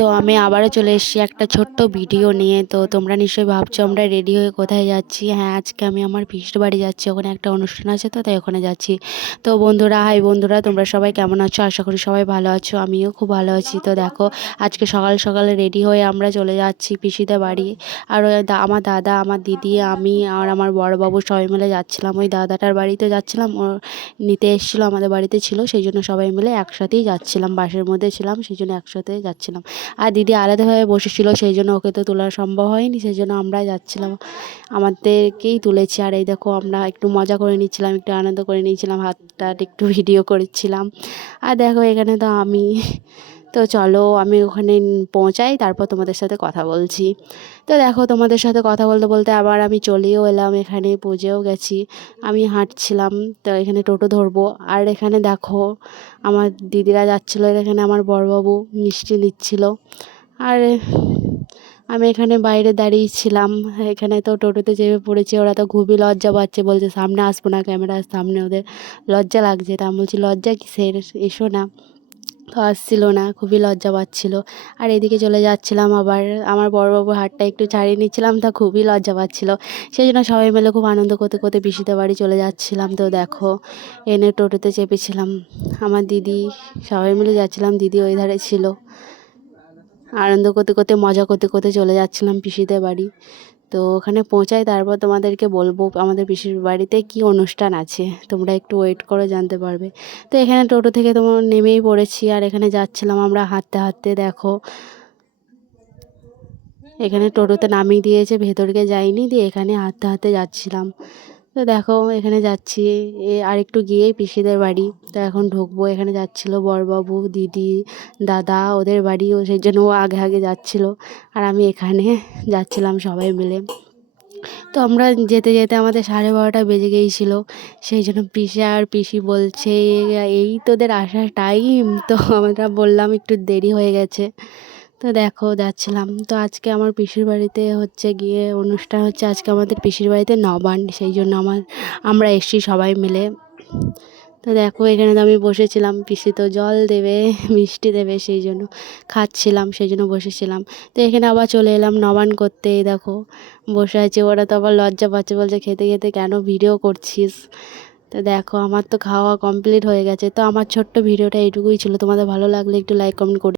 তো আমি আবারও চলে এসেছি একটা ছোট্ট ভিডিও নিয়ে। তো তোমরা নিশ্চয়ই ভাবছো আমরা রেডি হয়ে কোথায় যাচ্ছি। হ্যাঁ, আজকে আমি আমার পিসির বাড়ি যাচ্ছি, ওখানে একটা অনুষ্ঠান আছে, তো তাই ওখানে যাচ্ছি। তো বন্ধুরা, হাই বন্ধুরা, তোমরা সবাই কেমন আছো? আশা করি সবাই ভালো আছো, আমিও খুব ভালো আছি। তো দেখো, আজকে সকাল সকালে রেডি হয়ে আমরা চলে যাচ্ছি পিসিদের বাড়ি। আর আমার দাদা, আমার দিদি, আমি আর আমার বড়বাবু সবাই মিলে যাচ্ছিলাম। ওই দাদাটার বাড়িতে যাচ্ছিলাম, ও নিতে এসেছিলো, আমাদের বাড়িতে ছিল, সেই জন্য সবাই মিলে একসাথেই যাচ্ছিলাম, বাসের মধ্যে ছিলাম, সেই জন্য একসাথে যাচ্ছিলাম। আর দিদি আলাদাভাবে বসেছিল, সেই জন্য ওকে তো তোলা সম্ভব হয়নি, সেই জন্য আমরা যাচ্ছিলাম, আমাদেরকেই তুলেছি। আর এই দেখো, আমরা একটু মজা করে নিচ্ছিলাম, একটু আনন্দ করে নিয়েছিলাম, হাতটা একটু ভিডিও করেছিলাম। আর দেখো, এখানে তো আমি, তো চলো আমি ওখানে পৌঁছাই, তারপর তোমাদের সাথে কথা বলছি। তো দেখো, তোমাদের সাথে কথা বলতে বলতে আবার আমি চলেও এলাম, এখানে পৌঁছেও গেছি। আমি হাঁটছিলাম, তো এখানে টোটো ধরবো। আর এখানে দেখো, আমার দিদিরা যাচ্ছিলো, এখানে আমার বড়বাবু মিষ্টি দিচ্ছিল। আর আমি এখানে বাইরে দাঁড়িয়েছিলাম। এখানে তো টোটোতে চেপে পড়েছি, ওরা তো খুবই লজ্জা পাচ্ছে, বলছে সামনে আসবো না, ক্যামেরার সামনে ওদের লজ্জা লাগছে। তা আমি বলছি লজ্জা কিসের, এসো না। তো আসছিল না, খুবই লজ্জা পাচ্ছিল। আর এদিকে চলে যাচ্ছিলাম, আবার আমার বড়বাবুর হাতটা একটু ছাড়িয়ে নিচ্ছিলাম, তা খুবই লজ্জা পাচ্ছিল। সেই জন্য সবাই মিলে খুব আনন্দ করতে করতে পিসিদের বাড়ি চলে যাচ্ছিলাম। তো দেখো, এনে টোটোতে চেপেছিলাম, আমার দিদি, সবাই মিলে যাচ্ছিলাম, দিদি ওই ধারে ছিল। আনন্দ করতে করতে, মজা করতে করতে চলে যাচ্ছিলাম পিসিদের বাড়ি। তো ওখানে পৌঁছাই, তারপর তোমাদেরকে বলবো আমাদের পিসির বাড়িতে কি অনুষ্ঠান আছে, তোমরা একটু ওয়েট করে জানতে পারবে। তো এখানে টোটো থেকে তোমার নেমেই পড়েছি, আর এখানে যাচ্ছিলাম আমরা হাঁটতে হাঁটতে। দেখো, এখানে টোটোতে নামিয়ে দিয়েছে, ভেতরকে যাইনি, দিয়ে এখানে হাঁটতে হাঁটতে যাচ্ছিলাম। তো দেখো, এখানে যাচ্ছি, আর একটু গিয়েই পিসিদের বাড়ি। তো এখন ঢুকবো। এখানে যাচ্ছিলো বড়বাবু, দিদি, দাদা, ওদের বাড়িও, সেই জন্য ও আগে আগে যাচ্ছিলো, আর আমি এখানে যাচ্ছিলাম সবাই মিলে। তো আমরা যেতে যেতে আমাদের 12:30 বেজে গিয়েছিলো। সেই জন্য পিসি আর পিসি বলছে, এই তোদের আসার টাইম? তো আমরা বললাম একটু দেরি হয়ে গেছে। তো দেখো, যাচ্ছিলাম। তো আজকে আমার পিসির বাড়িতে হচ্ছে গিয়ে অনুষ্ঠান হচ্ছে, আজকে আমাদের পিসির বাড়িতে নবান্ন, সেই জন্য আমরা এসছি সবাই মিলে। তো দেখো, এখানে তো আমি বসেছিলাম, পিসি তো জল দেবে, মিষ্টি দেবে, সেই জন্য খাচ্ছিলাম, সেই জন্য বসেছিলাম। তো এখানে আবার চলে এলাম নবান্ন করতে। এই দেখো, বসে আছে, ওরা তো আবার লজ্জা পাচ্ছে, বলছে খেতে খেতে কেন ভিডিও করছিস। তো দেখো, আমার তো খাওয়া কমপ্লিট হয়ে গেছে। তো আমার ছোট্ট ভিডিওটা এইটুকুই ছিল, তোমাদের ভালো লাগলে একটু লাইক কমেন্ট করে